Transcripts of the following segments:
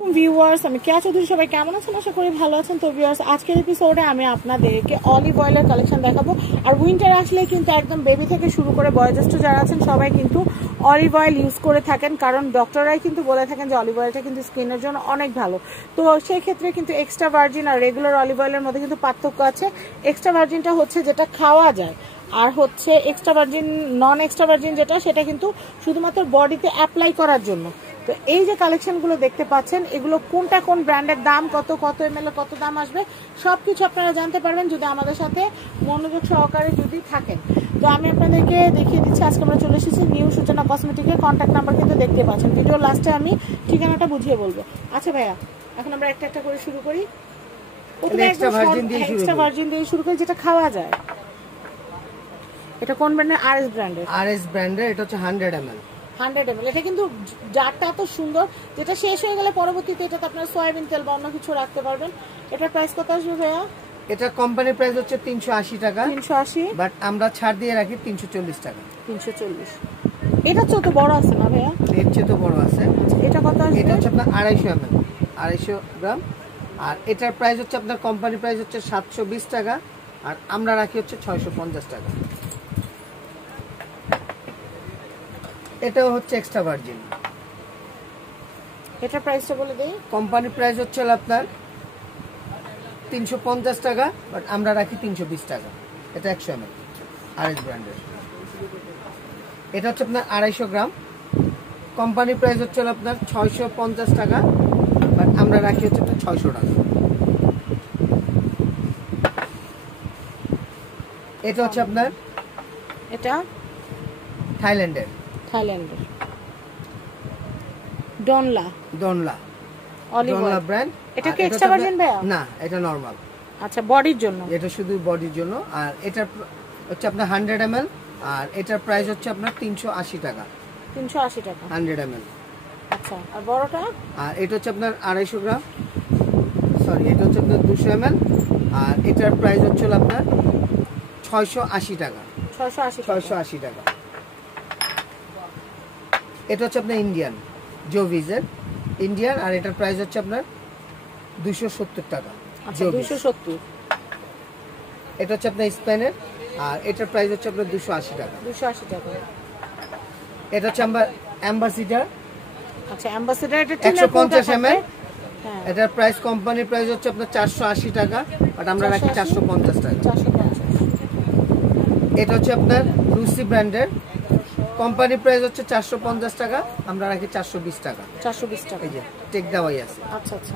Viewers, আমি কেয়া চৌধুরী। সবাই কেমন আছেন? আশা করি ভালো আছেন। তো ভিউয়ার্স, আজকের এপিসোডে আমি আপনাদেরকে অলিভ অয়েলের কালেকশন দেখাবো। আর উইন্টার আসলে কিন্তু একদম বেবি থেকে শুরু করে বয়োজ্যেষ্ঠ যারা আছেন সবাই কিন্তু অলিভ অয়েল ইউজ করে থাকেন, কারণ ডক্টররাই কিন্তু বলে থাকেন যে অলিভ অয়েলটা কিন্তু স্কিনের জন্য অনেক ভালো। তো সেই ক্ষেত্রে কিন্তু এক্সট্রা ভার্জিন আর রেগুলার অলিভ অয়েলের মধ্যে কিন্তু পার্থক্য আছে। এক্সট্রা ভার্জিনটা হচ্ছে যেটা খাওয়া যায়, আর হচ্ছে এক্সট্রা ভার্জিন নন এক্সট্রা ভার্জিন যেটা, সেটা কিন্তু শুধুমাত্র বডিতে অ্যাপ্লাই করার জন্য। তো এই যে কালেকশনগুলো দেখতে পাচ্ছেন, এগুলো কোনটা কোন ব্র্যান্ডের, দাম কত, কত এমএল কত দাম আসবে, সবকিছু আপনারা জানতে পারবেন যদি আমাদের সাথে মনোযোগ সহকারে যদি থাকেন। তো আমি আপনাদেরকে দেখিয়ে দিচ্ছি। আজকে আমরা চলে এসেছি নিউ সূচনা কসমেটিকের। কন্ট্যাক্ট নাম্বার কিন্তু দেখতে পাচ্ছেন। ভিডিও লাস্টে আমি ঠিকানাটা বুঝিয়ে বলবো। আচ্ছা ভাইয়া, এখন আমরা একটা একটা করে শুরু করি। এক্সট্রা ভার্জিন দিয়ে শুরু করি, যেটা খাওয়া যায়। এটা কোন ব্র্যান্ডের? আরএস ব্র্যান্ডের। আরএস ব্র্যান্ডের, এটা হচ্ছে 100 ml। 100 ml। এটা কিন্তু জারটা এত সুন্দর, যেটা শেষ হয়ে গেলে পরবর্তীতে এটাতে আপনারা সয়াবিন তেল বা অন্য কিছু রাখতে পারবেন। এটার প্রাইস কত আসবে ভাইয়া? এটা কোম্পানির প্রাইস হচ্ছে 380 টাকা। 380, বাট আমরা ছাড় দিয়ে রাখি 340 টাকা। 340। এটা তো বড় আছে না ভাইয়া? এর চেয়ে তো বড় আছে। এটা কত আসবে? এটা হচ্ছে আপনার 250 ml, 250 গ্রাম। আর এটার প্রাইস হচ্ছে আপনার কোম্পানির প্রাইস হচ্ছে 720 টাকা, আর আমরা রাখি হচ্ছে 650 টাকা। এটাও হচ্ছে এক্সট্রা ভার্জিন। এটার প্রাইসটা বলে দেই। কোম্পানির প্রাইস হচ্ছে আপনার 350 টাকা, বাট আমরা রাখি 320 টাকা। এটা 100 ml, আরএস ব্র্যান্ডের। এটা হচ্ছে আপনার 250 গ্রাম। কোম্পানির প্রাইস হচ্ছে আপনার 650 টাকা, বাট আমরা রাখি হচ্ছে আপনার 600 টাকা। এটা হচ্ছে আপনার এটা থাইল্যান্ডের ডনলা অলিভ অয়েল ব্র্যান্ড। এটা কি এক্সট্রা ভার্জিন ভাইয়া? না, এটা নরমাল। আচ্ছা, বডির জন্য। এটা শুধু বডির জন্য। আর এটার হচ্ছে আপনার 100 ml, আর এটার প্রাইস হচ্ছে আপনার 380 টাকা। 380 টাকা 100 ml। আচ্ছা, আর বড়টা? আর এটা হচ্ছে আপনার 250 গ্রাম, সরি, এটা হচ্ছে আপনার 200 ml, আর এটার প্রাইস হচ্ছে আপনার 680 টাকা। 680 টাকা। এটা হচ্ছে আপনার ইন্ডিয়ান জোভিজের ইন্ডিয়ান, আর এটার প্রাইস হচ্ছে আপনার 270 টাকা। আচ্ছা, 270। এটা হচ্ছে আপনার স্পেনের, আর এটার প্রাইস হচ্ছে আপনার 280 টাকা। 280 টাকা। এটা হচ্ছে অ্যাম্বাসিডার। আচ্ছা, অ্যাম্বাসিডার এটা 150 ml। হ্যাঁ, এটার প্রাইস কোম্পানির প্রাইস হচ্ছে আপনার 480 টাকা, বাট আমরা রাখি 450 টাকা। 450। এটা হচ্ছে আপনার লুসি ব্র্যান্ডের। কোম্পানির প্রাইস হচ্ছে 450 টাকা, আমরা রাখি 420 টাকা। 420 টাকা। এই যে টেক দেওয়াই আছে। আচ্ছা আচ্ছা।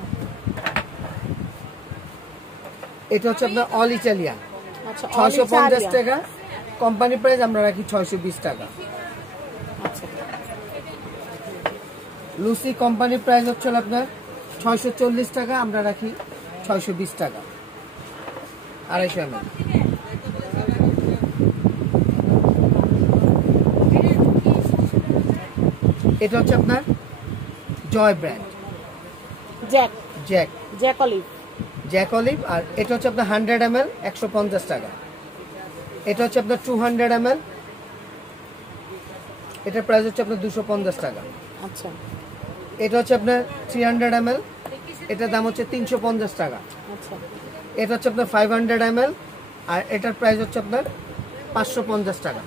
এটা হচ্ছে আপনার অল ইটালিয়ান। আচ্ছা, 650 টাকা। কোম্পানি প্রাইস আমরা রাখি 620 টাকা। আচ্ছা, লুসি কোম্পানির প্রাইস হচ্ছে আপনার 640 টাকা, আমরা রাখি 620 টাকা। 250 ml। এটা হচ্ছে আপনার জয় ব্র্যান্ড, জ্যাক অলিভ। আর এটা হচ্ছে আপনার 100 ml, 150 টাকা। এটা হচ্ছে আপনার 200 ml, এটার প্রাইস হচ্ছে আপনার 250 টাকা। আচ্ছা, এটা হচ্ছে আপনার 300 ml, এটার দাম হচ্ছে 350 টাকা। আচ্ছা, এটা হচ্ছে আপনার 500 ml, আর এটার প্রাইস হচ্ছে আপনার 550 টাকা।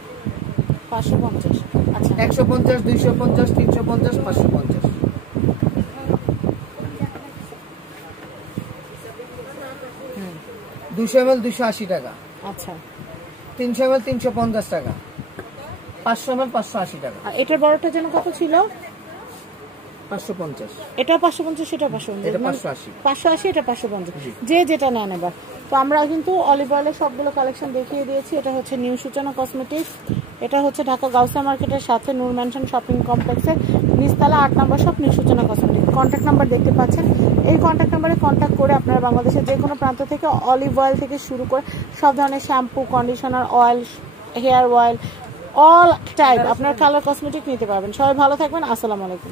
550। আচ্ছা, 150, 250, 350, 550। হুম, 200 ml 280 টাকা। আচ্ছা, 300 ml 350 টাকা। 500 ml 580 টাকা। আর এটার বড়টা যেন কত ছিল? 550। এটা 550, সেটা 550, এটা 580। 580, এটা 550, যে যেটা নেন এবার। তো আমরা কিন্তু অলিভ অয়েলের সবগুলো কালেকশন দেখিয়ে দিয়েছি। এটা হচ্ছে নিউ সূচনা কসমেটিক্স। এটা হচ্ছে ঢাকা গাউসিয়া মার্কেটের সাথে নূর ম্যানশন শপিং কমপ্লেক্সের নিচতলা 8 নম্বর শপ, নিউ সূচনা কসমেটিক্স। কন্ট্যাক্ট নাম্বার দেখতে পাচ্ছেন। এই কন্ট্যাক্ট নাম্বারে কন্ট্যাক্ট করে আপনারা বাংলাদেশের যে কোনো প্রান্ত থেকে অলিভ অয়েল থেকে শুরু করে সব ধরনের shampoo, conditioner, oil, hair oil, all type আপনার কালার কসমেটিক নিতে পারবেন। সবাই ভালো থাকবেন। আসসালামু আলাইকুম।